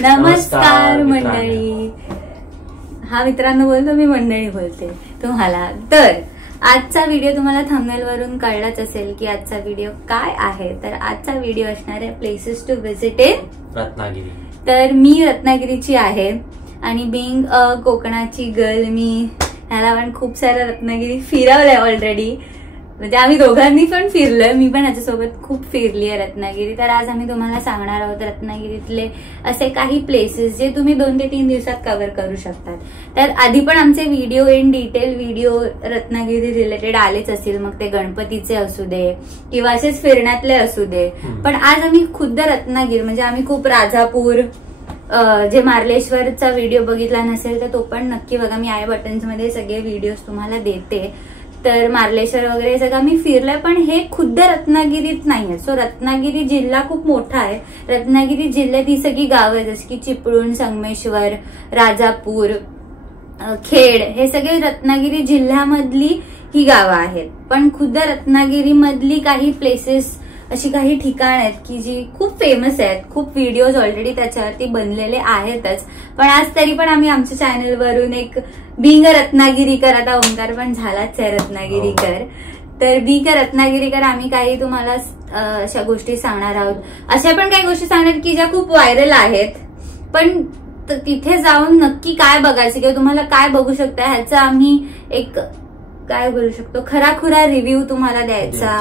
नमस्कार मंडळी. हा मित्रांनो बोलतो, मी मंडळी बोलते तुम्हाला. तर आजचा व्हिडिओ तुम्हाला थंबनेल वरून कळलंच असेल की आजचा व्हिडिओ काय आहे. तर आजचा व्हिडिओ असणार आहे places to visit in Ratnagiri. तर मी रत्नागिरीची आहे आणि बिंग अ कोकणाची गर्ल मी ह्याला पण खूप सारं रत्नागिरी फिरवलंय ऑलरेडी. म्हणजे आम्ही दोघांनी पण फिरलोय, मी पण ह्याच्यासोबत खूप फिरली आहे रत्नागिरी. तर आज आम्ही तुम्हाला सांगणार आहोत रत्नागिरीतले असे काही प्लेसेस जे तुम्ही 2 ते 3 दिवसात कव्हर करू शकतात. तर आधी पण आमचे video in detail video Ratnagiri related आलेच असतील, मग ते गणपतीचे असू दे किंवा असेच फिरण्यातले असू दे. पण आज आम्ही खुद्द रत्नागिरी म्हणजे आम्ही खूप राजापूर जे मार्लेश्वरचा व्हिडिओ बघितला नसेल तर तो पण नक्की बघा. मी आय बटन्स मध्ये सगळे व्हिडिओज तुम्हाला देते. तर मार्लेश्वर वगैरे सगळं मी फिरलंय, पण हे खुद्द रत्नागिरीत नाहीये. सो रत्नागिरी जिल्हा खूप मोठा आहे. रत्नागिरी जिल्ह्यात ही सगळी गावं जसं की चिपळूण, संगमेश्वर, राजापूर, खेड हे सगळे रत्नागिरी जिल्ह्यामधली ही गावं आहेत. पण खुद्द रत्नागिरी मधली काही प्लेसेस अशी काही ठिकाण आहेत की जी खूप फेमस आहेत. खूप व्हिडिओज ऑलरेडी त्याच्यावरती बनलेले आहेतच. पण आज तरी पण आम्ही आमच्या चॅनलवरून एक बिंग रत्नागिरीकर, आता ओंकार पण झालाच आहे रत्नागिरीकर, तर बिंग रत्नागिरीकर आम्ही काही तुम्हाला अशा गोष्टी सांगणार आहोत. अशा पण काही गोष्टी सांगणार की ज्या खूप व्हायरल आहेत, पण तिथे जाऊन नक्की काय बघायचं किंवा तुम्हाला काय बघू शकता ह्याचा आम्ही एक काय बोलू शकतो खराखुरा रिव्ह्यू तुम्हाला द्यायचा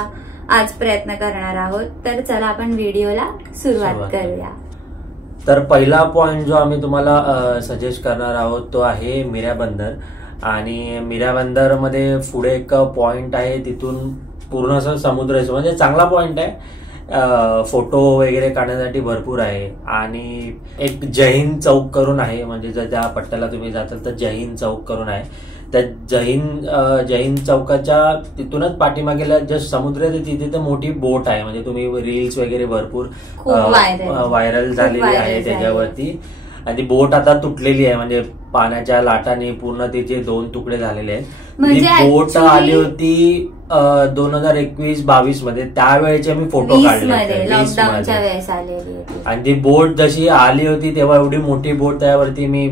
आज प्रयत्न करणार आहोत. तर चला आपण व्हिडिओला सुरुवात करूया. तर पहिला पॉइंट जो आम्ही तुम्हाला सजेस्ट करणार आहोत तो आहे मीरा बंदर. आणि मीरा बंदर मध्ये पुढे एक पॉइंट आहे, तिथून पूर्ण असं समुद्र म्हणजे चांगला पॉइंट आहे. फोटो वगैरे काढण्यासाठी भरपूर आहे. आणि एक जैन चौक करून आहे, म्हणजे जर त्या पट्ट्याला तुम्ही जाताल तर जैन चौक करून आहे. त्या जैन चौकाच्या तिथूनच पाठीमागेला जस्ट समुद्र तिथे तर मोठी बोट आहे. म्हणजे तुम्ही रील्स वगैरे भरपूर व्हायरल झालेली आहे त्याच्यावरती. आणि ती बोट आता तुटलेली आहे, म्हणजे पाण्याच्या लाटाने पूर्ण तिचे 2 तुकडे झालेले आहेत. ती बोट आली होती 2021-22 मध्ये, त्यावेळेचे मी फोटो काढले आणि ती बोट जशी आली होती तेव्हा एवढी मोठी बोट, त्यावरती मी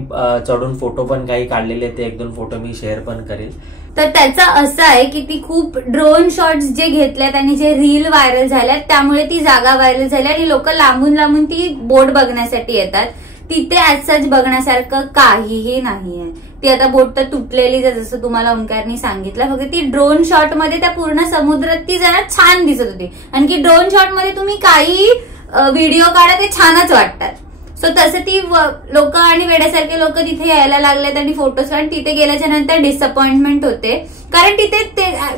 चढून फोटो पण काही काढलेले. ते 1-2 फोटो मी शेअर पण करेल. तर त्याचं असं आहे की ती खूप ड्रोन शॉट्स जे घेतल्यात आणि जे रील व्हायरल झाल्यात त्यामुळे ती जागा व्हायरल झाली आणि लोक लांबून लांबून ती बोट बघण्यासाठी येतात. तिथे ऍज सच बघण्यासारखं काहीही नाहीये. ती आता बोट तर तुटलेलीच आहे जसं तुम्हाला ओंकारनी सांगितलं. फक्त ती ड्रोन शॉट मध्ये त्या पूर्ण समुद्रात ती जरा छान दिसत होती. आणखी ड्रोन शॉट मध्ये तुम्ही काही व्हिडिओ काढा ते छानच वाटतात. सो तसं ती लोक आणि वेड्यासारखे लोक तिथे यायला लागलेत आणि फोटोज काढून तिथे गेल्याच्या नंतर डिसअपॉइंटमेंट होते. कारण तिथे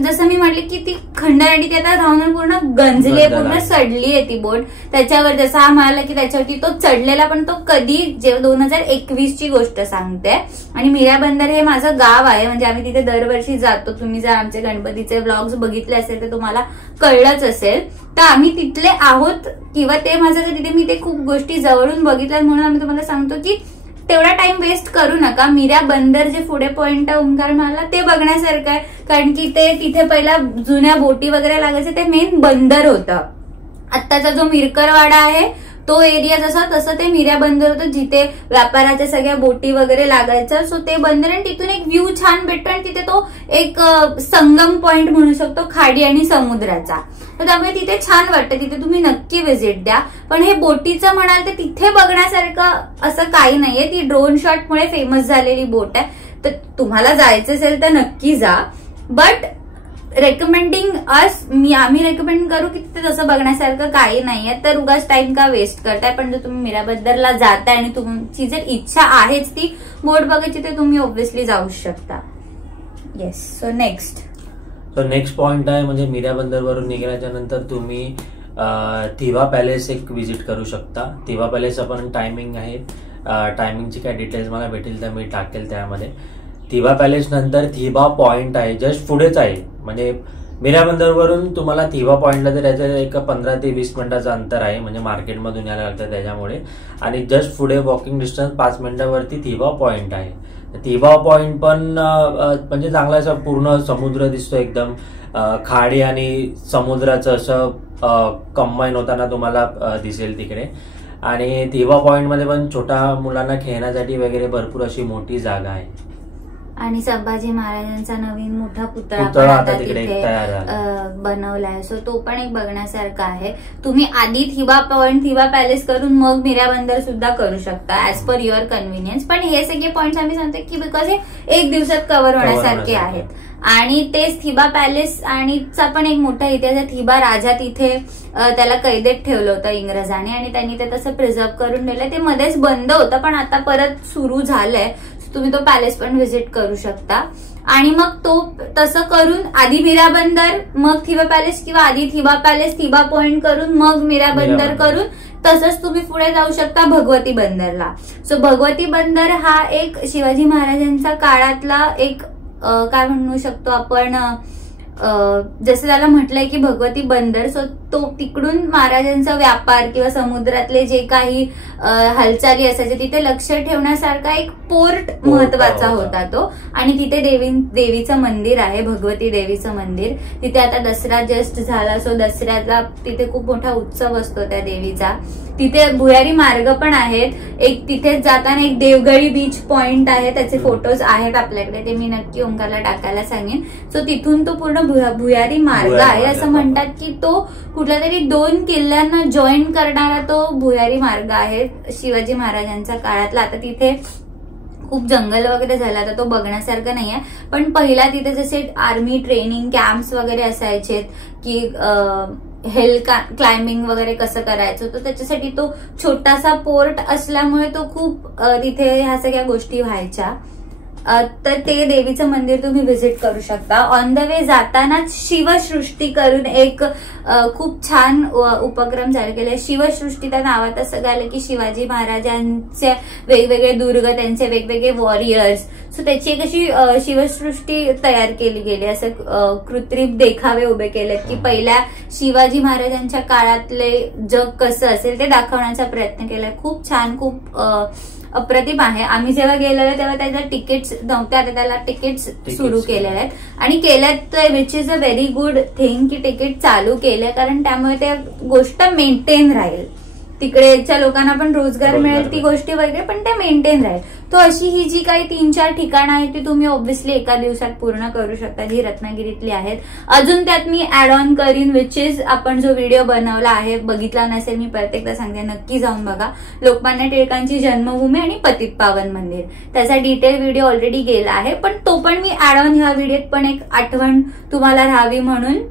जसं मी म्हटले की ती खंडारडी ती आता राहून पूर्ण गंजली आहे, पूर्ण सडली आहे ती बोट. त्याच्यावर जसं हा म्हणाला की त्याच्यावरती तो चढलेला, पण तो कधी 2021 ची गोष्ट सांगते. आणि मीरा बंदर हे माझं गाव आहे, म्हणजे आम्ही तिथे दरवर्षी जातो. तुम्ही जर आमचे गणपतीचे व्लॉग्स बघितले असेल तर तुम्हाला कळलंच असेल. तर आम्ही तिथले आहोत किंवा ते माझं तिथे मी ते खूप गोष्टी जवळून बघितल्यात, म्हणून आम्ही तुम्हाला सांगतो की तेवढा टाइम वेस्ट करू नका. मीरा बंदर जे पुढे पॉइंट ओंकार म्हणाला ते बघण्यासारखं आहे. कारण की ते तिथे पहिला जुन्या बोटी वगैरे लागायचे, ते मेन बंदर होतं. आत्ताचा जो मिरकरवाडा आहे तो एरिया जसा तसं ते मीरा बंदर होतं, जिथे व्यापाराच्या सगळ्या बोटी वगैरे लागायचं. सो ते बंदर आणि तिथून एक व्ह्यू छान भेटतो आणि तिथे तो एक संगम पॉइंट म्हणू शकतो खाडी आणि समुद्राचा. तर त्यामुळे तिथे छान वाटतं, तिथे तुम्ही नक्की व्हिजिट द्या. पण हे बोटीचं म्हणाल तर तिथे बघण्यासारखं असं काही नाहीये. ती ड्रोन शॉटमुळे फेमस झालेली बोट आहे. तर तुम्हाला जायचं असेल तर नक्की जा. बट रेकमेंडिंग आम्ही रेकमेंड करू की तिथे तसं बघण्यासारखं काही नाहीये. तर उगाच टाइम का वेस्ट करताय. पण जर तुम्ही मीरा बंदरला जाताय आणि तुमची जर इच्छा आहेच ती बोट बघायची तर तुम्ही ऑब्व्हियसली जाऊ शकता. येस. सो नेक्स्ट पॉइंट आहे म्हणजे मीरा बंदर वरून निघाल्याच्या नंतर तुम्ही थिवा पॅलेस एक विजिट करू शकता. थिवा पॅलेस पण टायमिंग आहे, टायमिंगची काय डिटेल्स मला भेटेल तर मी टाकेल त्यामध्ये. थिवा पॅलेस नंतर थिवा पॉइंट आहे, जस्ट पुढेच आहे. म्हणजे मीरा बंदरवरून तुम्हाला थिवा पॉइंटला तर त्याचं एक 15 ते 20 मिनिटाचं अंतर आहे, म्हणजे मार्केटमधून यायला लागतं त्याच्यामुळे. आणि जस्ट पुढे वॉकिंग डिस्टन्स 5 मिनिटावरती थिवा पॉइंट आहे. थिवा पॉइंट पण म्हणजे चांगला असा पूर्ण समुद्र दिसतो एकदम. खाडी आणि समुद्राचं असं कंबाईन होताना तुम्हाला दिसेल तिकडे. आणि थिबा पॉइंट मध्ये पण छोट्या मुलांना खेळण्यासाठी वगैरे भरपूर अशी मोठी जागा आहे. आणि संभाजी महाराजांचा नवीन मोठा पुतळा आता तिथे बनवलाय. सो तो पण एक बघण्यासारखा आहे. तुम्ही आधी थिबा पॉइंट, थिबा पॅलेस करून मग मीरा बंदर सुद्धा करू शकता ऍज पर युअर कन्व्हिनियन्स. पण हे सगळे पॉइंट आम्ही सांगतो की बिकॉज हे एक दिवसात कव्हर होण्यासारखे आहेत. आणि तेच थिबा पॅलेस आणि चा पण एक मोठा इतिहास आहे. थिबा राजा तिथे त्याला कैदेत ठेवलं होतं इंग्रजांनी आणि त्यांनी ते तसं प्रिझर्व करून ठेवलंय. ते मध्येच बंद होतं पण आता परत सुरू झालंय. तुम्ही तो पॅलेस पण व्हिजिट करू शकता. आणि मग तो तसं करून आधी मीरा बंदर मग थिबा पॅलेस किंवा आधी थिबा पॅलेस थिबा पॉइंट करून मग मीरा बंदर करून तसंच तुम्ही पुढे जाऊ शकता भगवती बंदरला. सो भगवती बंदर हा एक शिवाजी महाराजांचा काळातला एक काय म्हणू शकतो आपण, जसं त्याला म्हटलंय की भगवती बंदर. सो तो तिकडून महाराजांचा व्यापार किंवा समुद्रातले जे काही हालचाली असायचे तिथे लक्ष ठेवण्यासारखा एक पोर्ट महत्वाचा होता तो. आणि तिथे देवीचं मंदिर आहे, भगवती देवीचं मंदिर. तिथे आता दसरा जस्ट झाला. सो दसऱ्याचा तिथे खूप मोठा उत्सव असतो त्या देवीचा. तिथे भुयारी मार्ग पण आहेत. एक तिथे जाताना एक देवगडी बीच पॉइंट आहे, त्याचे फोटोज आहेत आपल्याकडे, ते मी नक्की ओंकारला टाकायला सांगेन. सो तिथून तो पूर्ण भुयारी मार्ग आहे. असं म्हणतात की तो कुठल्या तरी 2 किल्ल्यांना जॉईन करणारा तो भुयारी मार्ग आहे शिवाजी महाराजांच्या काळातला. आता तिथे खूप जंगल वगैरे झालं, आता तो बघण्यासारखं नाहीये. पण पहिला तिथे जसे आर्मी ट्रेनिंग कॅम्प्स वगैरे असायचे की हिल क्लाइम्बिंग वगैरे कसं करायचं, तर त्याच्यासाठी तो छोटासा पोर्ट असल्यामुळे तो खूप तिथे ह्या सगळ्या गोष्टी व्हायच्या. तर ते देवीचं मंदिर तुम्ही व्हिजिट करू शकता. ऑन द वे जातानाच शिवसृष्टी करून एक खूप छान उपक्रम चालू केलाय. शिवसृष्टी त्या नावात असं झालं की शिवाजी महाराजांचे वेगवेगळे दुर्ग, त्यांचे वेगवेगळे वॉरियर्स, सो त्याची एक अशी शिवसृष्टी तयार केली गेली. असं कृत्रिम देखावे उभे केलेत की पहिल्या शिवाजी महाराजांच्या काळातले जग कसं असेल ते दाखवण्याचा प्रयत्न केलाय. खूप छान, खूप अप्रतिम आहे. आम्ही जेव्हा गेलेलो तेव्हा त्याच्या तिकीट्स नव्हत्या, आता त्याला तिकीट्स सुरू केलेले आहेत आणि केल्यात, which is a very good thing की तिकीट चालू केले, कारण त्यामुळे ते गोष्ट मेंटेन राहील. तिकडेच्या लोकांना पण रोजगार मिळेल, ती गोष्टी वगैरे, पण ते मेंटेन राहील. तो अशी ही जी काही 3-4 ठिकाणं आहेत ती तुम्ही ऑब्व्हियसली एका दिवसात पूर्ण करू शकता, जी रत्नागिरीतली आहेत. अजून त्यात मी ऍड ऑन करीन, विच इज आपण जो व्हिडिओ बनवला आहे, बघितला नसेल मी प्रत्येकदा सांगते, नक्की जाऊन बघा. लोकमान्य टिळकांची जन्मभूमी आणि पतित पावन मंदिर, त्याचा डिटेल व्हिडिओ ऑलरेडी गेला आहे, पण तो पण मी ऍड ऑन ह्या व्हिडिओत पण एक आठवण तुम्हाला राहावी म्हणून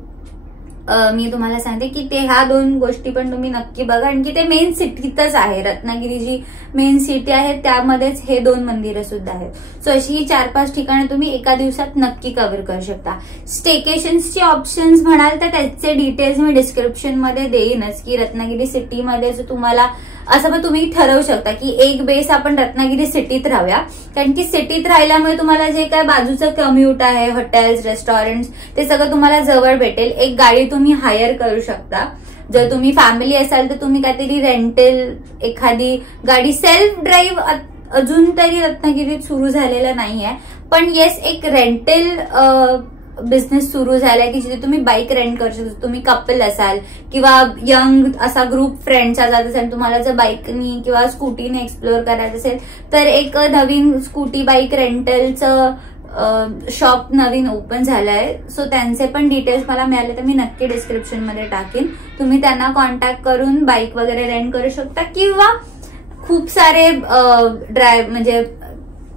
मी तुम्हाला सांगते की ते ह्या 2 गोष्टी पण तुम्ही नक्की बघा. आणि की ते मेन सिटीतच आहे, रत्नागिरी जी मेन सिटी आहे त्यामध्येच हे 2 मंदिरं सुद्धा आहेत. सो अशी ही 4-5 ठिकाणं तुम्ही एका दिवसात नक्की कव्हर करू शकता. स्टेकेशन्सचे ऑप्शन्स म्हणाल तर त्याचे डिटेल्स मी डिस्क्रिप्शन मध्ये देईनच, की रत्नागिरी सिटीमध्ये जो तुम्हाला असं पण तुम्ही ठरवू शकता की एक बेस आपण रत्नागिरी सिटीत राहूया, कारण की सिटीत राहिल्यामुळे तुम्हाला जे काय बाजूचं कम्युट आहे, हॉटेल्स, रेस्टॉरंट्स, ते सगळं तुम्हाला जवळ भेटेल. एक गाडी तुम्ही हायर करू शकता. जर तुम्ही फॅमिली असाल तर तुम्ही काहीतरी रेंटल एखादी गाडी, सेल्फ ड्राईव्ह अजून तरी रत्नागिरीत सुरू झालेलं नाहीये, पण येस एक रेंटल बिझनेस सुरू झालाय की जिथे तुम्ही बाईक रेंट करू शकता. तुम्ही कपल असाल किंवा यंग असा ग्रुप फ्रेंड्सचा जात असेल, तुम्हाला जर बाईकनी किंवा स्कूटीने एक्सप्लोअर करायचं असेल तर एक नवीन स्कूटी बाईक रेंटलचं शॉप नवीन ओपन झालंय. सो त्यांचे पण डिटेल्स मला मिळाले तर मी नक्की डिस्क्रिप्शन मध्ये टाकेन. तुम्ही त्यांना कॉन्टॅक्ट करून बाईक वगैरे रेंट करू शकता किंवा खूप सारे म्हणजे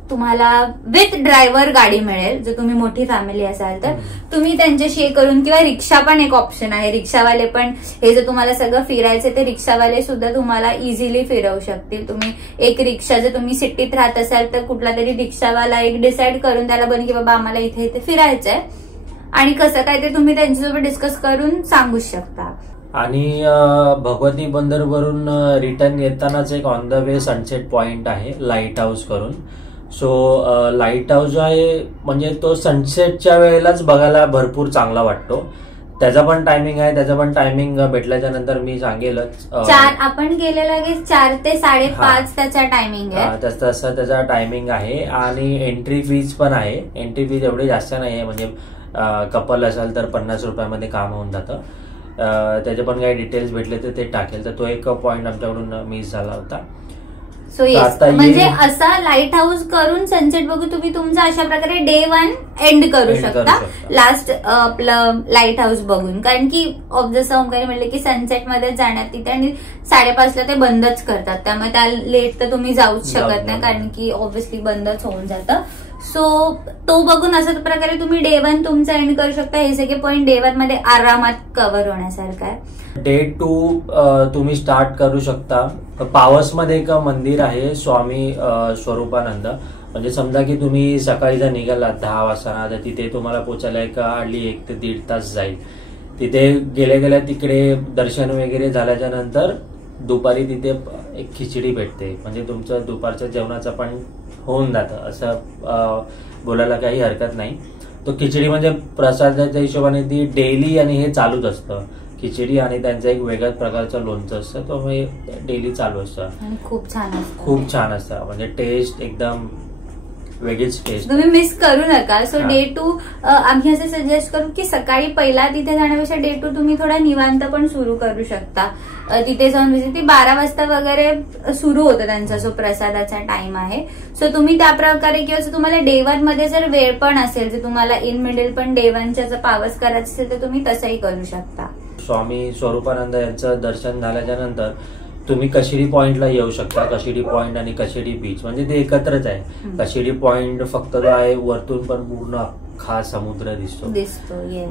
तुम्हाला विथ ड्रायव्हर गाडी मिळेल. जर तुम्ही मोठी फॅमिली असाल तर तुम्ही त्यांच्याशी हे करून, किंवा रिक्षा पण एक ऑप्शन आहे. रिक्षावाले पण, हे जर तुम्हाला सगळं फिरायचं ते रिक्षावाले सुद्धा तुम्हाला इझिली फिरवू शकतील. तुम्ही एक रिक्षा, जर तुम्ही सिटीत राहत असाल तर कुठला तरी रिक्षावाला एक डिसाईड करून त्याला बन की बाबा आम्हाला इथे इथे फिरायचंय आणि कसं काय ते तुम्ही त्यांच्यासोबत डिस्कस करून सांगू शकता. आणि भगवती बंदर वरून रिटर्न येतानाच एक on the way sunset point आहे लाईट हाऊस करून. सो लाईट हाऊस जो आहे म्हणजे तो सनसेटच्या वेळेलाच बघायला भरपूर चांगला वाटतो. त्याचा पण टायमिंग आहे, त्याचा पण टायमिंग भेटल्याच्या नंतर मी सांगेलच. 4 आपण गेलेला 4 ते 5:30 त्याचा टायमिंग आहे. तसं त्याचा टायमिंग आहे. आणि एंट्री फीज पण आहे. एंट्री फीज एवढी जास्त नाही आहे, म्हणजे कपल असाल तर 50 रुपयामध्ये काम होऊन जातं. त्याचे पण काही डिटेल्स भेटले तर ते टाकेल. तर तो एक पॉइंट आमच्याकडून मिस झाला होता. सो येस, म्हणजे असा लाईट हाऊस करून सनसेट बघू तुम्ही तुमचा अशा प्रकारे डे 1 एंड करू शकता लास्ट आपलं लाईट हाऊस बघून. कारण की जसं ओमकारी म्हणले की सनसेट मध्ये जाण्यात तिथे आणि 5:30ला ते बंदच करतात, त्यामुळे त्या लेट तर तुम्ही जाऊच शकत नाही कारण की ऑब्व्हियसली बंदच होऊन जातं. सो तो बघून अशा प्रकारे तुम्ही डे 1 तुमचा एंड करू शकता. हे सगळे पॉईंट डे 1 मध्ये आरामात कव्हर होण्यासारखं आहे. डे 2 तुम्ही स्टार्ट करू शकता. पावसमध्ये एक मंदिर आहे स्वामी स्वरूपानंद. म्हणजे समजा की तुम्ही सकाळी जर निघालात 10 वाजता तर तिथे तुम्हाला पोचायला एक हार्डली 1 ते 1.5 तास जाईल. तिथे गेल्या तिकडे दर्शन वगैरे झाल्याच्या नंतर दुपारी तिथे एक खिचडी भेटते. म्हणजे तुमचं दुपारच्या जेवणाचं पण होऊन जातं, असं बोलायला काही हरकत नाही. तो खिचडी म्हणजे प्रसादाच्या हिशोबाने ती डेली आणि हे चालूच असतं. खिचडी आणि त्यांचं एक वेगळ्याच प्रकारचं लोणचं असतं, तो डेली चालू असतं. खूप छान असतं म्हणजे टेस्ट एकदम वेगळीच टेस्ट, तुम्ही मिस करू नका. सो डे 2 आम्ही असं सजेस्ट करू की सकाळी पहिला तिथे जाण्यापेक्षा डे 2 तुम्ही थोडा निवांत पण सुरू करू शकता. तिथे जाऊन ती 12 वाजता वगैरे सुरू होतं त्यांचा जो प्रसादाचा टाइम आहे. सो तुम्ही त्या प्रकारे किंवा तुम्हाला डे 1 मध्ये जर वेळ पण असेल जर तुम्हाला इन मिडल पण डे 1च्या जर पावस करायचं असेल तर तुम्ही तसंही करू शकता. स्वामी स्वरूपानंद यांचं दर्शन झाल्याच्या नंतर तुम्ही कशिडी पॉइंटला येऊ शकता. कशिडी पॉइंट आणि कशिडी बीच म्हणजे ते एकत्रच आहे. कशिडी पॉइंट फक्त जो आहे वरतून पण पूर्ण अख्खा समुद्र दिसतो.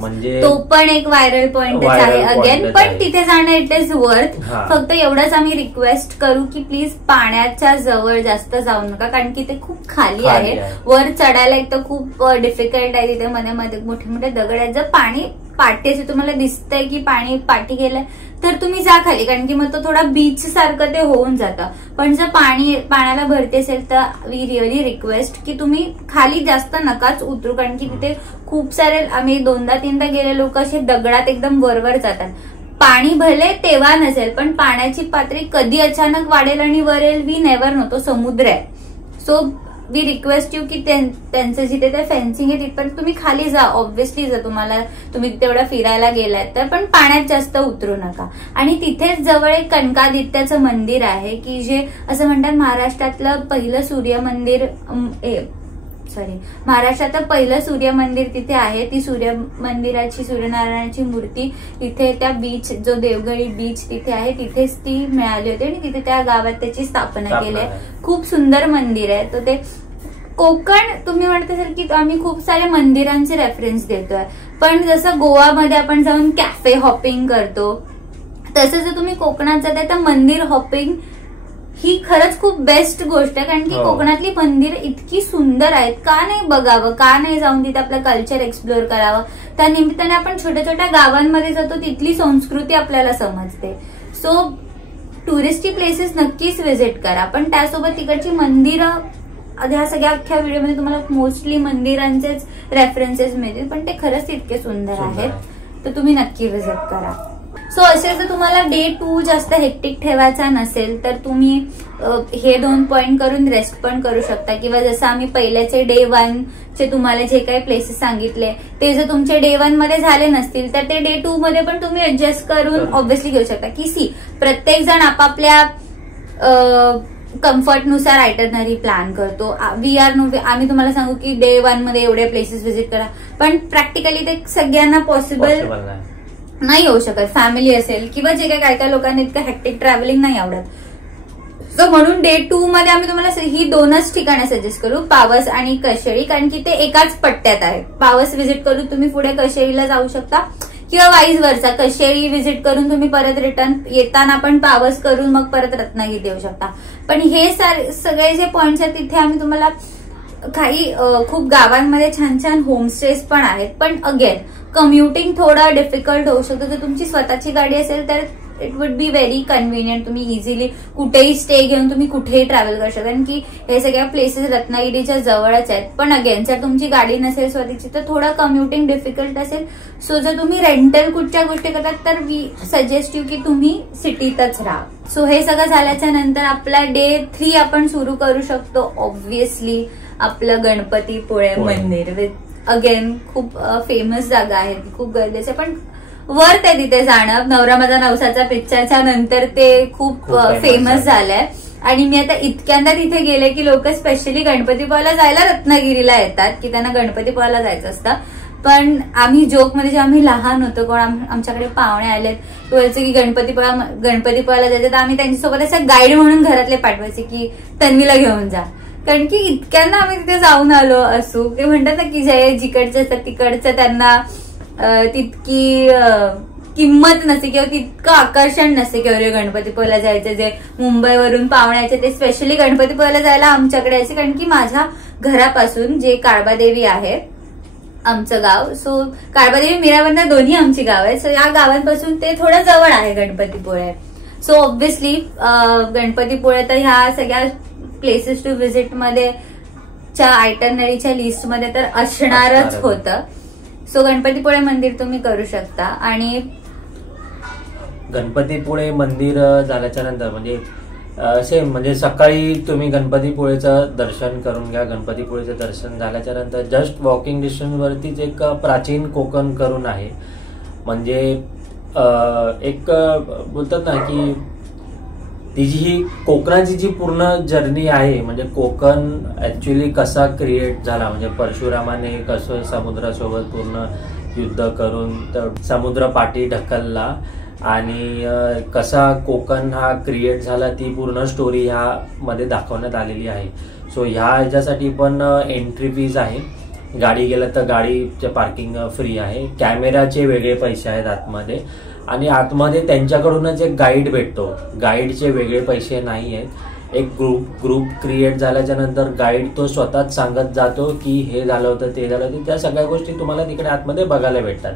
म्हणजे तो पण एक व्हायरल पॉइंटच आहे अगेन, पण तिथे जाणं इट इज वर्थ. फक्त एवढंच आम्ही रिक्वेस्ट करू की प्लीज पाण्याच्या जवळ जास्त जाऊ नका कारण की ते खूप खाली आहे. वर चढायला एक तर खूप डिफिकल्ट आहे. तिथे मध्ये मध्ये मोठे मोठे दगड आहेत. जर पाणी पाठी तुम्हाला दिसतंय की पाणी पाठी गेलंय तर तुम्ही जा खाली कारण की मग तो थोडा बीच सारखं ते होऊन जातं. पण जर पाण्याला भरती असेल तर वी रिअली रिक्वेस्ट की तुम्ही खाली जास्त नकाच उतरू कारण की तिथे खूप सारे आम्ही 2दा-3दा गेले लोक असे दगडात एकदम वरवर जातात. पाणी भरले तेव्हा नसेल पण पाण्याची पातळी कधी अचानक वाढेल आणि वरेल वी नेव्हर नो. तो समुद्र आहे. सो वी रिक्वेस्ट यू की त्यांचं जिथे ते फेन्सिंग आहे तिथपर्यंत तुम्ही खाली जा. ऑब्व्हियसली जर तुम्ही तेवढा फिरायला गेलात तर पण पाण्यात जास्त उतरू नका. आणि तिथेच जवळ एक कनकादित्याचं मंदिर आहे की जे असं म्हणतात महाराष्ट्रातलं पहिलं सूर्य मंदिर तिथे आहे. ती सूर्यनारायणाची मूर्ती तिथे त्या बीच जो देवगडी बीच तिथे आहे तिथेच ती मिळाली होती आणि तिथे त्या गावात त्याची स्थापना केली आहे. खूप सुंदर मंदिर आहे. तर ते कोकण तुम्ही म्हणत असाल की आम्ही खूप सारे मंदिरांचे रेफरन्स देतोय पण जसं गोवामध्ये आपण जाऊन कॅफे हॉपिंग करतो तसं जर तुम्ही कोकणात जाताय तर मंदिर हॉपिंग ही खरंच खूप बेस्ट गोष्ट आहे कारण की कोकणातली मंदिर इतकी सुंदर आहेत. का नाही बघावं, का नाही जाऊन तिथे आपलं कल्चर एक्सप्लोअर करावं. त्या निमित्ताने आपण छोट्या छोट्या गावांमध्ये जातो, तिथली संस्कृती आपल्याला समजते. सो टुरिस्टी प्लेसेस नक्कीच व्हिजिट करा पण त्यासोबत तिकडची मंदिरं ह्या सगळ्या अख्ख्या व्हिडिओमध्ये तुम्हाला मोस्टली मंदिरांचेच रेफरन्सेस मिळतील पण ते खरंच इतके सुंदर आहेत तर तुम्ही नक्की व्हिजिट करा. सो असे जर तुम्हाला डे 2 जास्त हेक्टिक ठेवायचा नसेल तर तुम्ही हे 2 पॉइंट करून रेस्ट पण करू शकता किंवा जसं आम्ही पहिल्याचे डे 1 चे तुम्हाला जे काही प्लेसेस सांगितले ते जर तुमचे डे 1 मध्ये झाले नसतील तर ते डे 2 मध्ये पण तुम्ही ऍडजस्ट करून ऑब्व्हियसली घेऊ शकता. की प्रत्येक जण आपापल्या कम्फर्टनुसार आयटनरी प्लॅन करतो. आम्ही तुम्हाला सांगू की डे 1 मध्ये एवढे प्लेसेस व्हिजिट करा पण प्रॅक्टिकली ते सगळ्यांना पॉसिबल नाही होऊ शकत. फॅमिली असेल किंवा जे काय लोकांना इतकं हेक्टिक ट्रॅव्हलिंग नाही आवडत. सो म्हणून डे 2 मध्ये आम्ही तुम्हाला ही 2च ठिकाणं सजेस्ट करू, पावस आणि कशेळी, कारण की ते एकाच पट्ट्यात आहे. पावस व्हिजिट करून तुम्ही पुढे कशेळीला जाऊ शकता किंवा वाईज वर्सा कशेळी व्हिजिट करून तुम्ही परत रिटर्न येताना पण पावस करून मग परत रत्नागिरी येऊ शकता. पण हे सगळे जे पॉइंट्स आहेत तिथे आम्ही तुम्हाला काही खूप गावांमध्ये छान छान होमस्टेज पण आहेत. पण अगेन कम्युटिंग थोडं डिफिकल्ट होऊ शकतं. जर तुमची स्वतःची गाडी असेल तर it would be very convenient. तुम्ही इझिली कुठेही स्टे घेऊन तुम्ही कुठेही ट्रॅव्हल करू शकता कारण की हे सगळ्या प्लेसेस रत्नागिरीच्या जवळच आहेत. पण अगेन जर तुमची गाडी नसेल स्वतःची तर थोडं कम्युटिंग डिफिकल्ट असेल. सो जर तुम्ही रेंटल कुठच्या गोष्टी करतात तर वी सजेस्ट यू की तुम्ही सिटीतच राहा. सो हे सगळं झाल्याच्या नंतर आपला डे 3 आपण सुरू करू शकतो. ऑब्व्हियसली आपलं गणपतीपुळे मंदिर विथ अगेन खूप फेमस जागा आहे, खूप गरजेचं आहे, पण वर्थ आहे तिथे जाणं. नवरा माझा नवसाचा पिक्चरच्या नंतर ते खूप फेमस झालंय. आणि मी आता इतक्यांदा तिथे गेले की लोक स्पेशली गणपतीपुळ्याला जायला रत्नागिरीला येतात की त्यांना गणपतीपुळ्याला जायचं असतं. पण आम्ही जोकमध्ये जेव्हा आम्ही लहान होतो, कोण आमच्याकडे पाहुणे आलेत बोलायचे की गणपतीपुळ्याला जायचं, तर आम्ही त्यांच्यासोबत असं गाईड म्हणून घरातले पाठवायचे की तन्वीला घेऊन जा. कारण की इतक्यांदा आम्ही तिथे जाऊन आलो असू. ते म्हणतात ना की जे जिकडचे असतात तिकडचं त्यांना तितकी किंमत नसते किंवा तितकं आकर्षण नसते की अरे गणपतीपुळ्याला जायचं. जे मुंबईवरून पाहुण्याचे ते स्पेशली गणपतीपुळ्याला जायला आमच्याकडे यायचे, कारण की माझ्या घरापासून जे काळबादेवी आहे आमचं गाव, सो काळबादेवी मीराबंदर दोन्ही आमची गाव आहे. सो या गावांपासून ते थोडं जवळ आहे गणपतीपुळे. सो ऑब्व्हियसली गणपतीपुळे तर ह्या सगळ्या प्लेसेस टू व्हिजिट मध्ये च्या आयटनरीच्या लिस्टमध्ये तर असणारच होतं. सो गणपतीपुळे मंदिर तुम्ही करू शकता. आणि गणपतीपुळे मंदिर झाल्याच्या नंतर म्हणजे सेम म्हणजे सकाळी तुम्ही गणपतीपुळेचं दर्शन करून घ्या. गणपतीपुळेचं दर्शन झाल्याच्या नंतर जस्ट वॉकिंग डिस्टन्स वरतीच एक प्राचीन कोकण करून आहे. म्हणजे एक बोलतात ना की तिची ही कोकणाची जी पूर्ण जर्नी आहे, म्हणजे कोकण ऍक्च्युली कसा क्रिएट झाला, म्हणजे परशुरामाने कसं समुद्रासोबत पूर्ण युद्ध करून समुद्र पाठी ढकलला आणि कसा कोकण हा क्रिएट झाला, ती पूर्ण स्टोरी ह्या मध्ये दाखवण्यात आलेली आहे. सो ह्याच्यासाठी पण एंट्री फीज आहे. गाडी गेलं तर गाडीचे पार्किंग फ्री आहे. कॅमेराचे वेगळे पैसे आहेत आतमध्ये, आणि आतमध्ये त्यांच्याकडूनच एक गाईड भेटतो. गाईडचे वेगळे पैसे नाही आहेत. एक ग्रुप क्रिएट झाल्याच्या नंतर गाईड तो स्वतःच सांगत जातो की हे झालं होतं ते झालं होतं. त्या सगळ्या गोष्टी तुम्हाला तिकडे आतमध्ये बघायला भेटतात.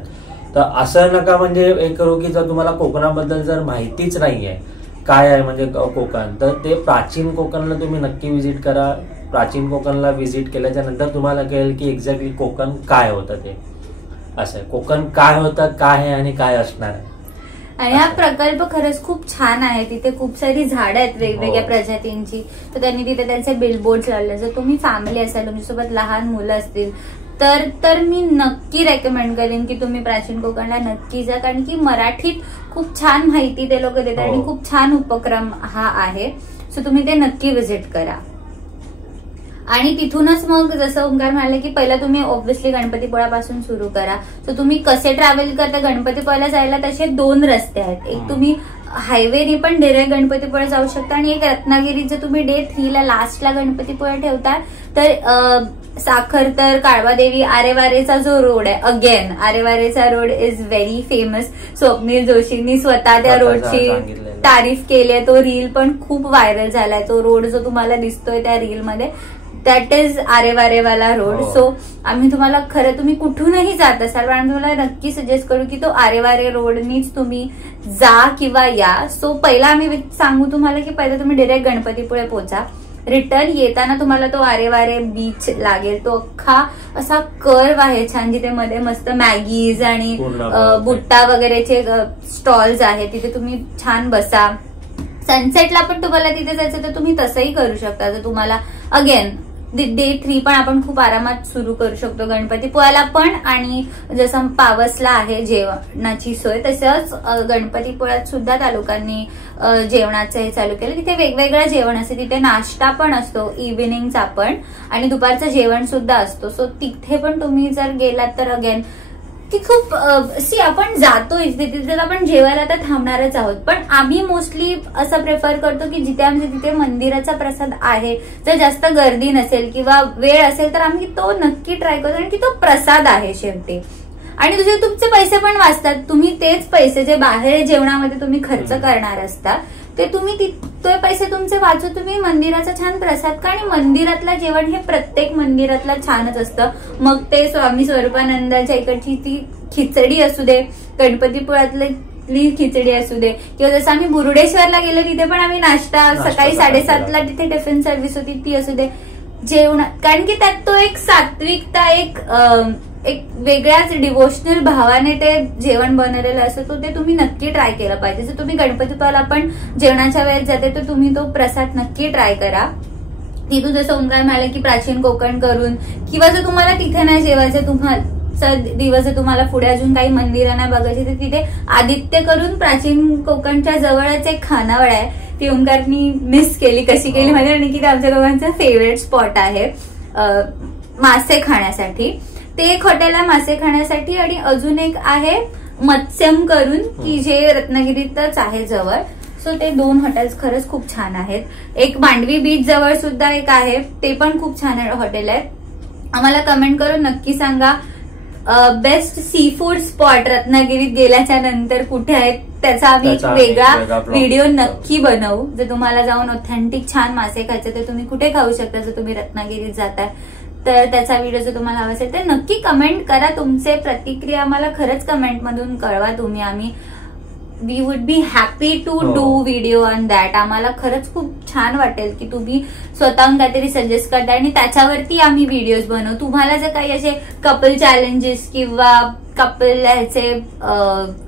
तर असं नका म्हणजे हे करू की जर तुम्हाला कोकणाबद्दल जर माहितीच नाही आहे काय आहे म्हणजे कोकण, तर ते प्राचीन कोकणला तुम्ही नक्की व्हिजिट करा. प्राचीन कोकणला व्हिजिट केल्याच्या नंतर तुम्हाला कळेल की एक्झॅक्टली कोकण काय होतं. ते असं आहे, कोकण काय होतं, काय आहे आणि काय असणार आहे. आणि हा प्रकल्प खरंच खूप छान आहे. तिथे खूप सारी झाडं आहेत वेगवेगळ्या प्रजातींची. तर त्यांनी तिथे त्यांचे बिलबोर्ड लावले. जर तुम्ही फॅमिली असाल, तुमच्यासोबत लहान मुलं असतील तर मी नक्की रेकमेंड करेन की तुम्ही प्राचीन कोकणला नक्की जा. कारण की मराठीत खूप छान माहिती ते लोक देतात आणि खूप छान उपक्रम हा आहे. सो तुम्ही ते नक्की व्हिजिट करा. आणि तिथूनच मग जसं ओंकार म्हणाले की पहिला तुम्ही ऑब्व्हियसली गणपतीपुळ्यापासून सुरू करा. सो तुम्ही कसे ट्रॅव्हल करता गणपतीपुळ्याला जायला, तसे 2 रस्ते आहेत. एक तुम्ही हायवेने पण डायरेक्ट गणपतीपुळे जाऊ शकता, आणि एक रत्नागिरी जर तुम्ही डे 3 ला लास्टला गणपतीपुळे ठेवता तर साखरतर काळबादेवी आरेवारेचा जो रोड आहे, अगेन आरेवारेचा road is very famous. Swapnil जोशींनी स्वतः त्या रोडची तारीफ केली आहे. तो रील पण खूप व्हायरल झालाय. तो रोड जो तुम्हाला दिसतोय त्या रील मध्ये, दॅट इज आरेवारेवाला रोड. सो आम्ही तुम्हाला खरं तुम्ही कुठूनही जात असाल पण आम्ही तुम्हाला नक्की सजेस्ट करू की तो आरेवारे रोडनीच तुम्ही जा किंवा या. सो पहिला आम्ही सांगू तुम्हाला की पहिला तुम्ही डायरेक्ट गणपतीपुळे पोहोचा. रिटर्न येताना तुम्हाला तो आरेवारे बीच लागेल. तो अख्खा असा कर्व आहे छान, जिथे मध्ये मस्त मॅगीज आणि बुट्टा वगैरेचे स्टॉल्स आहेत. तिथे तुम्ही छान बसा. सनसेटला पण तुम्हाला तिथे जायचं तर तुम्ही तसंही करू शकता. जर तुम्हाला अगेन डे 3 पण आपण खूप आरामात सुरू करू शकतो गणपतीपुळ्याला पण. आणि जसं पावसला आहे जेवणाची सोय, तसंच गणपतीपुळ्यात सुद्धा त्या लोकांनी जेवणाचं हे चालू केलं. तिथे वेगवेगळं जेवण असते. तिथे नाश्ता पण असतो इव्हिनिंगचा पण, आणि दुपारचं जेवण सुद्धा असतो. सो तिथे पण तुम्ही जर गेलात तर अगेन की खूप आपण जातोय तिथे आपण जेवायला तर थांबणारच आहोत. पण आम्ही मोस्टली असं प्रेफर करतो की जिथे आमच्या तिथे मंदिराचा प्रसाद आहे, जर जास्त गर्दी नसेल किंवा वेळ असेल तर आम्ही तो नक्की ट्राय करतो. कारण की तो प्रसाद आहे शेवटी. आणि तुमचे पैसे पण वाचतात. तुम्ही तेच पैसे जे बाहेर जेवणामध्ये तुम्ही खर्च करणार असता ते तुम्ही ते पैसे तुमचे वाचून तुम्ही मंदिराचा छान प्रसाद का. आणि मंदिरातलं जेवण हे प्रत्येक मंदिरातलं छानच असतं. मग ते स्वामी स्वरूपानंदाच्या इकडची ती खिचडी असू दे, गणपतीपुळ्यातली खिचडी असू दे, किंवा जसं आम्ही बुरुडेश्वरला गेलो तिथे पण आम्ही नाश्ता सकाळी 7:30 ला तिथे टिफिन सर्व्हिस होती ती असू दे. जेवण कारण की त्यात तो एक सात्विकता, एक वेगळ्याच डिवोशनल भावाने ते जेवण बनवलेलं असतं. तो ते तुम्ही नक्की ट्राय केलं पाहिजे. जर तुम्ही गणपतीपुळ्याला पण जेवणाच्या वेळेत जाते तर तुम्ही तो प्रसाद नक्की ट्राय करा. तिथून जसं ओंकार म्हणाले की प्राचीन कोकण करून, किंवा जर तुम्हाला तिथे नाही जेवायचं, तुम्हाला दिवस तुम्हाला पुढे अजून काही मंदिरं नाही बघायची, तर तिथे आदित्य करून प्राचीन कोकणच्या जवळच एक खानावळ आहे, ती ओंकारनी मिस केली. कशी केली माहिती आणि की ते आमच्या दोघांचं फेवरेट स्पॉट आहे मासे खाण्यासाठी. ते एक हॉटेल आहे मासे खाण्यासाठी, आणि अजून एक आहे मत्स्यम करून की जे रत्नागिरीतच आहे जवळ. सो ते 2 हॉटेल्स खरंच खूप छान आहेत. एक मांडवी बीच जवळ सुद्धा एक आहे, ते पण खूप छान हॉटेल आहे. आम्हाला कमेंट करून नक्की सांगा बेस्ट सी फूड स्पॉट रत्नागिरीत गेल्याच्या नंतर कुठे आहेत. त्याचा आम्ही एक वेगळा व्हिडिओ नक्की बनवू. जर तुम्हाला जाऊन ऑथेंटिक छान मासे खायचे तर तुम्ही कुठे खाऊ शकता जर तुम्ही रत्नागिरीत जाताय, तर त्याचा व्हिडिओ जर तुम्हाला हवा असेल तर नक्की कमेंट करा. तुमचे प्रतिक्रिया आम्हाला खरंच कमेंट मधून कळवा तुम्ही. आम्ही we would be happy to do video on that. आम्हाला खरंच खूप छान वाटेल की तुम्ही स्वतःहून काहीतरी सजेस्ट करता आणि त्याच्यावरती आम्ही व्हिडिओज बनवू. तुम्हाला जर काही असे कपल चॅलेंजेस किंवा कपल ह्याचे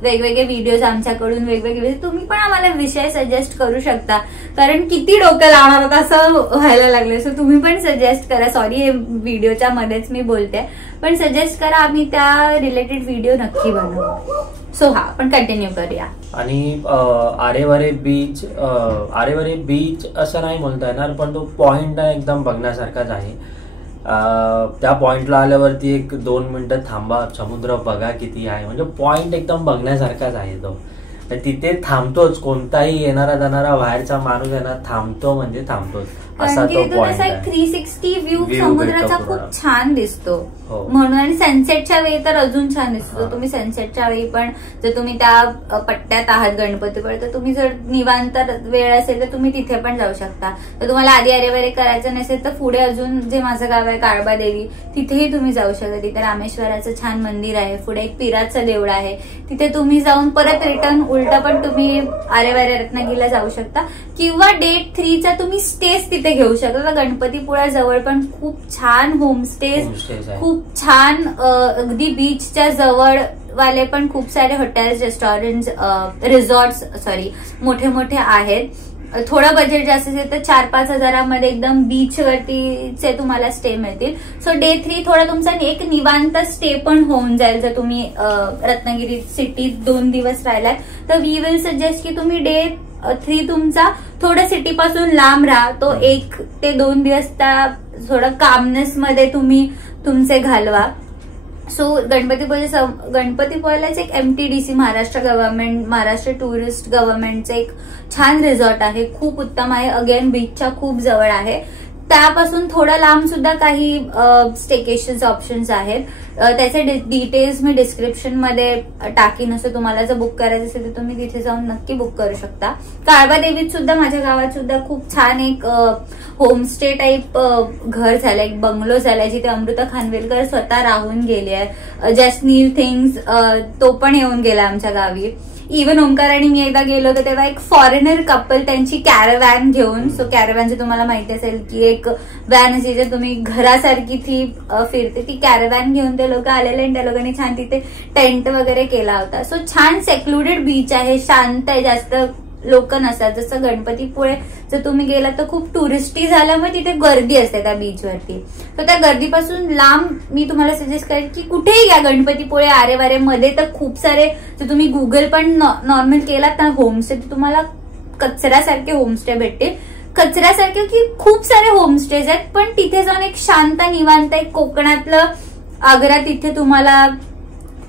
वेगवेगळे व्हिडिओज आमच्याकडून वेगवेगळे, तुम्ही पण आम्हाला विषय सजेस्ट करू शकता. कारण किती डोकं लावणार होतं असं व्हायला लागलं. सो तुम्ही पण सजेस्ट करा. सॉरी हे व्हिडिओच्या मध्येच मी बोलते, पण सजेस्ट करा, आम्ही त्या रिलेटेड व्हिडिओ नक्की बनवू. सो हा आपण कंटिन्यू करूया. आणि आरेवारे बीच असं नाही म्हणता येणार, पण तो पॉइंट एकदम बघण्यासारखाच आहे. त्या पॉइंटला आल्यावरती 1-2 मिनिटं थांबा, समुद्र बघा किती आहे. म्हणजे पॉइंट एकदम बघण्यासारखाच आहे तो. तिथे थांबतोच, कोणताही येणारा जाणारा बाहेरचा माणूस येणार थांबतो म्हणजे थांबतोच, असा तो पॉइंट आहे. 360 व्ह्यू समुद्राचा खूप छान दिसतो म्हणून. आणि सनसेटच्या वेळी तर अजून छान दिसतो. तुम्ही सनसेटच्या वेळी पण जर तुम्ही त्या पट्ट्यात आहात गणपतीपुळे, तर तुम्ही जर निवांत वेळ असेल तर तुम्ही तिथे पण जाऊ शकता. तर तुम्हाला आधी अरेवारे करायचं नसेल तर पुढे अजून जे माझं गाव आहे काळबा देवी, तिथेही तुम्ही जाऊ शकता. तिथे रामेश्वराचं छान मंदिर आहे, पुढे एक पिराचं देऊळ आहे, तिथे तुम्ही जाऊन परत रिटर्न उलटा पण तुम्ही आरेवारे रत्नागिरीला जाऊ शकता. किंवा डे 3चा तुम्ही स्टेज तिथे घेऊ शकता. गणपतीपुळ्याजवळ पण खूप छान होमस्टेज, खूप छान अगदी बीचच्या जवळ वाले पण खूप सारे हॉटेल्स, रेस्टॉरंट, मोठे मोठे आहेत. थोडं बजेट जास्त असेल तर 4-5 हजारामध्ये एकदम बीच वरतीचे तुम्हाला स्टे मिळतील. सो डे 3 थोडा तुमचा एक निवांत स्टे पण होऊन जाईल. जर तुम्ही रत्नागिरी सिटीत 2 दिवस राहिलात तर वी विल सजेस्ट की तुम्ही डे 3 तुमचा थोडं सिटी पासून लांब राहा. तो 1 ते 2 दिवस त्या थोडं कामनेस मध्ये तुम्ही तुमचे घालवा. सो गणपतीपुळ्यालाच एक MTDC महाराष्ट्र टुरिस्ट गव्हर्नमेंटचं एक छान रिसॉर्ट आहे, खूप उत्तम आहे. अगेन बीचच्या खूप जवळ आहे. त्यापासून थोडं लांब सुद्धा काही स्टेकेशन्स ऑप्शन्स आहेत. त्याचे डिटेल्स मी डिस्क्रिप्शन मध्ये टाकीन. असं तुम्हाला जर बुक करायचं असेल तर तुम्ही तिथे जाऊन नक्की बुक करू शकता. काळबा देवीत सुद्धा माझ्या गावात सुद्धा खूप छान एक होमस्टे टाईप घर झालंय, एक बंगलो झालाय, जिथे अमृता खानवेलकर स्वतः राहून गेली आहे. जस्ट नील थिंग्स तो पण येऊन गेला आमच्या गावी. इव्हन ओंकार आणि मी एकदा गेलो होतो तेव्हा एक फॉरेनर कपल त्यांची कॅरव्हॅन घेऊन, सो कॅरव्हॅनचे तुम्हाला माहिती असेल की एक व्हॅन अशी जे तुम्ही घरासारखी ती फिरते, ती कॅरव्हॅन घेऊन ते लोक आलेले आणि त्या लोकांनी छान तिथे टेंट वगैरे केला होता. सो छान सेक्लुडेड बीच आहे, शांत आहे, जास्त लोक नसतात. जसं गणपतीपुळे जर तुम्ही गेलात तर खूप टुरिस्टी झाल्यामुळे तिथे गर्दी असते त्या बीचवरती. तर त्या गर्दीपासून लांब मी तुम्हाला सजेस्ट करेन की कुठेही या गणपतीपुळे आरेवारे मध्ये तर खूप सारे, जर तुम्ही गुगल पण नॉर्मल केलात ना होमस्टे, तर तुम्हाला कचऱ्यासारखे होमस्टे भेटतील. कचऱ्यासारखे की खूप सारे होमस्टेज आहेत, पण तिथे जाऊन एक शांत निवांत एक कोकणातलं आग्रा तिथे तुम्हाला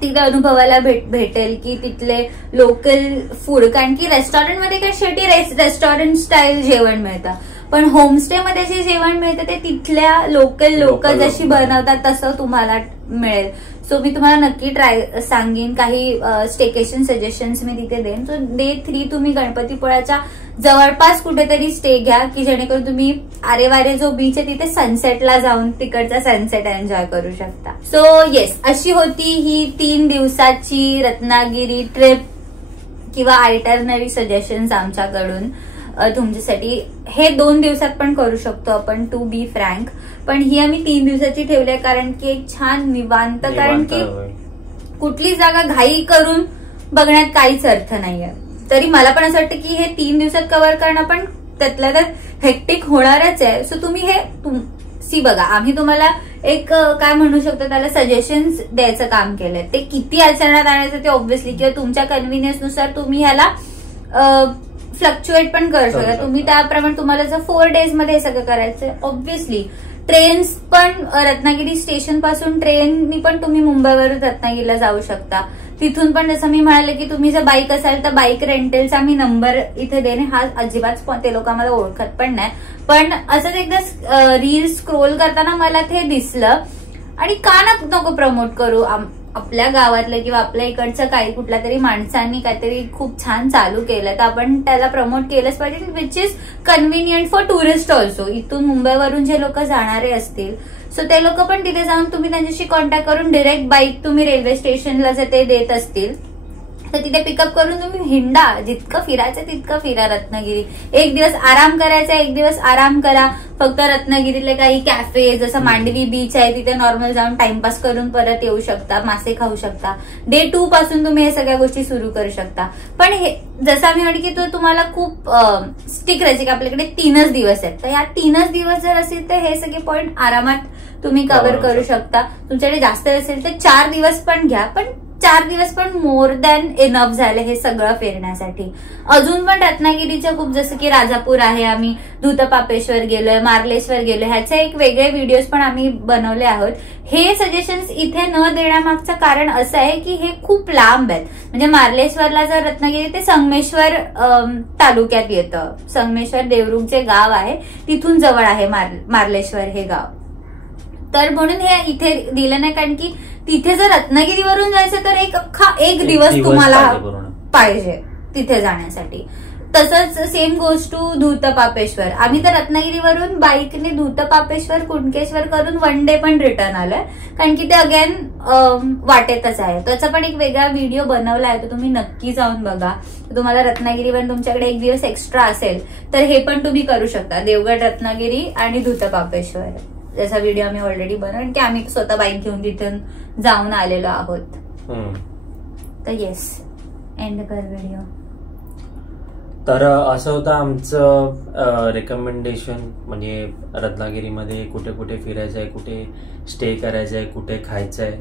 तिथे अनुभवायला भेटेल की तिथले लोकल फूड. कारण की रेस्टॉरंटमध्ये काय शेवटी रेस्टॉरंट स्टाईल जेवण मिळतं, पण होमस्टे मध्ये जे जेवण मिळतं ते तिथल्या लोकल लोक जशी बनवतात तसं तुम्हाला मिळेल. सो मी तुम्हाला नक्की सांगेन काही स्टेकेशन सजेशन्स मी तिथे देईन. सो डे 3 तुम्ही गणपतीपुळ्याच्या जवळपास कुठेतरी स्टे घ्या की जेणेकरून तुम्ही आरेवारे जो बीच आहे तिथे सनसेटला जाऊन तिकडचा सनसेट एन्जॉय करू शकता. सो येस, अशी होती ही 3 दिवसाची रत्नागिरी ट्रिप किंवा आयटरनरी सजेशन्स आमच्याकडून तुमच्यासाठी. हे 2 दिवसात पण करू शकतो आपण, टू बी फ्रँक, पण ही आम्ही 3 दिवसाची ठेवली आहे कारण की एक छान निवांत, कारण की कुठली जागा घाई करून बघण्यात काहीच अर्थ नाहीये. तरी मला पण असं वाटतं की हे 3 दिवसात कव्हर करणं पण त्यातल्या त्यात हेक्टिक होणारच आहे. सो तुम्ही हे बघा, आम्ही तुम्हाला एक काय म्हणू शकतो त्याला सजेशन्स द्यायचं काम केलंय. ते किती आचरणात आणायचं ते ऑब्व्हियसली किंवा तुमच्या कन्व्हिनियन्स नुसार तुम्ही ह्याला फ्लक्च्युएट पण करू शकता. तुम्ही त्याप्रमाणे तुम्हाला जर 4 days मध्ये हे सगळं करायचं ऑब्व्हियसली. ट्रेन्स पण रत्नागिरी स्टेशन पासून ट्रेननी पण तुम्ही मुंबईवरून रत्नागिरीला जाऊ शकता. तिथून पण जसं मी म्हणाले की तुम्ही जर बाईक असाल तर बाईक रेंटलचा मी नंबर इथे देणे, हा अजिबात ते लोक आम्हाला ओळखत पण नाही. पण असंच एकदा रील स्क्रोल करताना मला ते दिसलं आणि का नको प्रमोट करू. आपल्या गावातलं किंवा आपल्या इकडचं काही कुठल्या तरी माणसांनी काहीतरी खूप छान चालू केलं तर आपण त्याला प्रमोट केलंच पाहिजे, which is convenient for tourist also. इथून मुंबईवरून जे लोक जाणारे असतील सो ते लोक पण तिथे जाऊन तुम्ही त्यांच्याशी कॉन्टॅक्ट करून डिरेक्ट बाईक तुम्ही रेल्वे स्टेशनला जर ते देत असतील तर तिथे पिकअप करून तुम्ही हिंडा. जितकं फिरायचं तितकं फिरा रत्नागिरी. एक दिवस आराम करायचा, एक दिवस आराम करा. फक्त रत्नागिरीतले काही कॅफे जसं मांडवी बीच आहे तिथे नॉर्मल जाऊन टाइमपास करून परत येऊ शकता, मासे खाऊ शकता. Day 2 पासून तुम्ही हे सगळ्या गोष्टी सुरू करू शकता. पण हे जसं आम्ही म्हटलं की तो तुम्हाला खूप स्टिक राहायचे की आपल्याकडे 3च दिवस आहेत, तर ह्या 3च दिवस जर असेल तर हे सगळे पॉइंट आरामात तुम्ही कव्हर करू शकता. तुमच्याकडे जास्त असेल तर 4 दिवस पण घ्या, पण 4 दिवस पण मोर दॅन इनफ झाले हे सगळं फिरण्यासाठी. अजून पण रत्नागिरीच्या खूप जसं की राजापूर आहे, आम्ही धूतपापेश्वर गेलोय, मार्लेश्वर गेलोय, ह्याचे एक वेगळे व्हिडिओज पण आम्ही बनवले आहोत. हे सजेशन्स इथे न देण्यामागचं कारण असं आहे की हे खूप लांब आहेत. म्हणजे मार्लेश्वरला जर रत्नागिरी ते संगमेश्वर तालुक्यात येतं. संगमेश्वर देवरुख जे गाव आहे तिथून जवळ आहे मार्लेश्वर हे गाव. तर म्हणून हे इथे दिलं नाही, कारण की तिथे जर रत्नागिरीवरून जायचं तर एक दिवस तुम्हाला पाहिजे तिथे जाण्यासाठी. तसंच सेम गोष्ट टू धूतपापेश्वर. आम्ही तर रत्नागिरीवरून बाईकने धूतपापेश्वर कुणकेश्वर करून 1 day पण रिटर्न आलोय, कारण की ते अगेन वाटेतच आहे. त्याचा पण एक वेगळा व्हिडिओ बनवला आहे, तो तुम्ही नक्की जाऊन बघा. तुम्हाला रत्नागिरीवर तुमच्याकडे 1 दिवस एक्स्ट्रा असेल तर हे पण तुम्ही करू शकता. देवगड, रत्नागिरी आणि धूतपापेश्वर याचा व्हिडिओ आम्ही ऑलरेडी बनवून की आम्ही स्वतः बाईक घेऊन तिथून जाऊन आलेलो आहोत. तर येस, एंड कर व्हिडिओ. तर असं होतं आमचं रेकमेंडेशन, म्हणजे रत्नागिरीमध्ये कुठे कुठे फिरायचं आहे, कुठे स्टे करायचं आहे, कुठे खायचं आहे.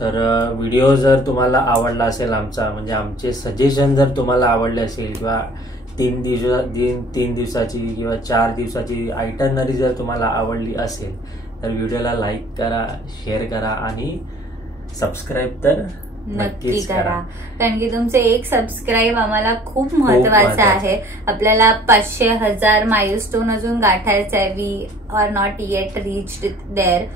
तर व्हिडिओ जर तुम्हाला आवडला असेल आमचा, म्हणजे आमचे सजेशन जर तुम्हाला आवडले असेल किंवा 3 दिवसाची किंवा 4 दिवसाची आयटनरी जर तुम्हाला आवडली असेल तर व्हिडिओला लाईक करा, शेअर करा आणि सबस्क्राईब तर नक्की करा. कारण की तुमचे एक सबस्क्राईब आम्हाला खूप महत्वाचं आहे. आपल्याला 500,000 माइलस्टोन अजून गाठायचं आहे. We are not yet reached there.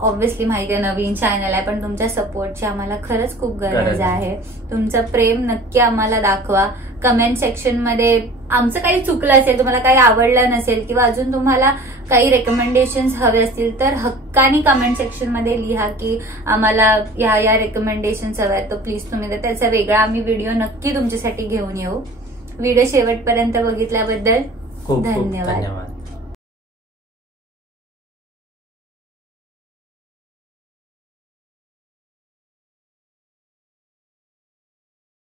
Obviously माहिती आहे नवीन चॅनल आहे, पण तुमच्या सपोर्टची आम्हाला खरंच खूप गरज आहे. तुमचं प्रेम नक्की आम्हाला दाखवा. कमेंट सेक्शन मध्ये आमचं काही चुकलं असेल, तुम्हाला काही आवडलं नसेल किंवा अजून तुम्हाला काही रेकमेंडेशन्स हवे असतील तर हक्कानी कमेंट सेक्शन मध्ये लिहा की आम्हाला या रेकमेंडेशन्स हव्या आहेत, तर प्लीज तुम्ही त्याचा वेगळा आम्ही व्हिडिओ नक्की तुमच्यासाठी घेऊन येऊ. व्हिडिओ शेवटपर्यंत बघितल्याबद्दल खूप धन्यवाद.